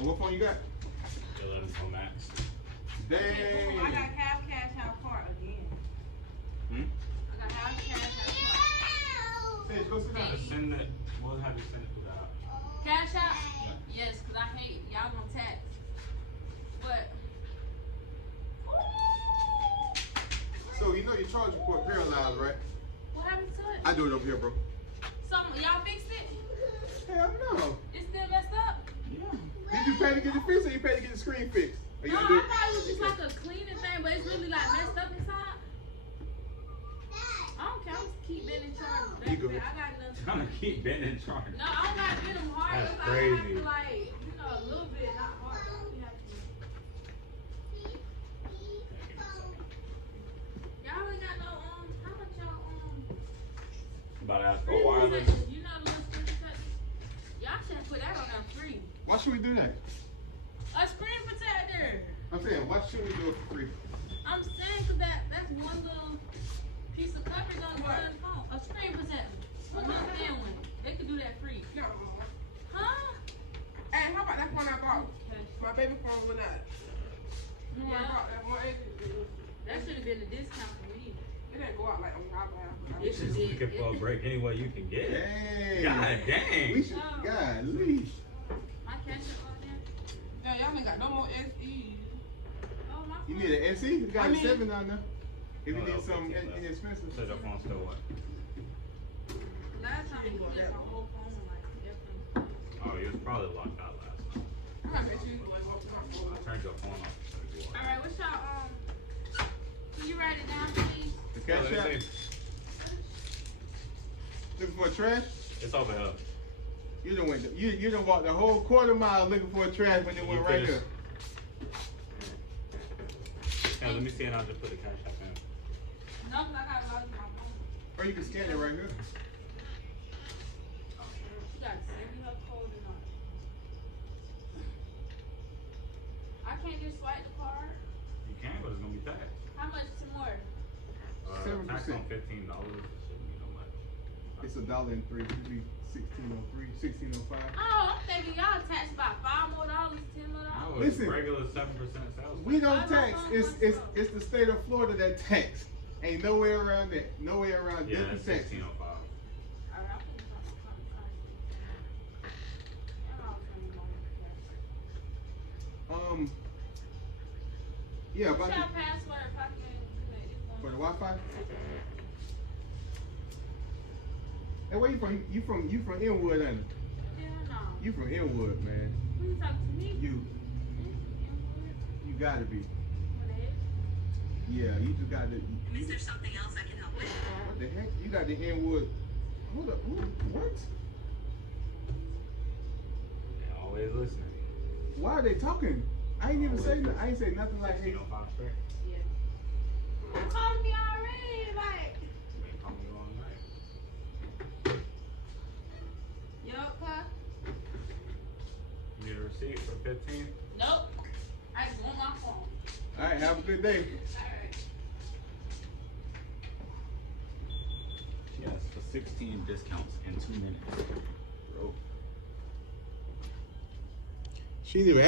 Oh, what phone you got? 11 Pro Max. Dang. Okay, I got half cash, half card again. Hmm? I got half cash, half card. Sage, go sit down. Send it. We'll have you send it through the app. Cash out? Yes, because I hate y'all gonna tax. But So you know your charge report paralyzed, right? what happened to it? I do it over here, bro. Y'all fixed it? Hell no. It's still messed up? Yeah. Did you pay to get it fixed or you pay to get the screen fixed? Or you No, I gonna do thought it was just like a cleaning thing, but it's really like messed up inside. I don't care. I'm just keep Ben in charge. You go. I got enough. Trying to keep Ben in charge. No, I don't got to get them hard. That's I have crazy. to like, a little bit, not hard. I only have to. Y'all ain't got no, how much y'all, About to ask for screen wireless. protectors? You know the little screen protectors? Y'all should put that on there free. Why should we do that? A screen protector. I'm saying, why should we do it for free? I'm saying because that's one little piece of coverage on the phone. A screen protector. A little thin one. They could do that free. Huh? Hey, how about that phone I bought? My baby phone went out. Yeah. That one, That should have been a discount for me. it didn't go out like on our behalf. It should Just be. looking for a break any way you can get it. Dang. God dang. We should, No. golly. My cash is on there. Yeah, y'all ain't got no more SEs. Oh, my You phone. need an SE? You got I a mean- 7 on there. If you No, need something 15 left. inexpensive. So the phone still what? Last time we put my whole phone like everything. Oh, it was probably locked out last time. I gotta make sure you like open my I phone. turned your phone off. All right, what's y'all can you write it down, please? The Yeah, cash let out. me see. Looking for trash? It's over here. You done went. You done walked the whole quarter mile looking for a trash when it went You right finished? here. Yeah, let me see and I'll just put the cash app in. No, 'cause I got to log in my phone. Or you can scan it right here. She got to send me her code and all. I can't just swipe the card. You can, but it's gonna be taxed. How much more? Tax 7%. on $15. It shouldn't be no much. It's $1.03. It'd be 16.03, 16.05. Oh, I'm thinking y'all tax about $5 more, $10 more. No, it's Listen. regular 7% sales. We don't Why my tax. phone It's went it's up? it's the state of Florida that tax. Ain't no way around that. No way around Yeah, different it's taxes. 1605. All right, I'm putting something on the card. And I'll send you more. Yeah, What's about your the, password if I can connect this for the one? Wi-Fi. Hey, where you from? You from Inwood, ain't it? Yeah, no. You from Inwood, man. Who you talking to me? You gotta be. What the heck? Yeah, you just got the. Is there something else I can help with? What the heck? You got the Inwood. Hold up. What? Yeah, always listening. Why are they talking? I ain't even say nothing. I ain't say nothing like, hey. 1605 straight. Yeah. You called me already, like. You ain't calling me all night. Yup, huh? You need a receipt for 15? Nope. I just want my phone. All right, have a good day. Alright. Yes, for 16 discounts in 2 minutes. She didn't even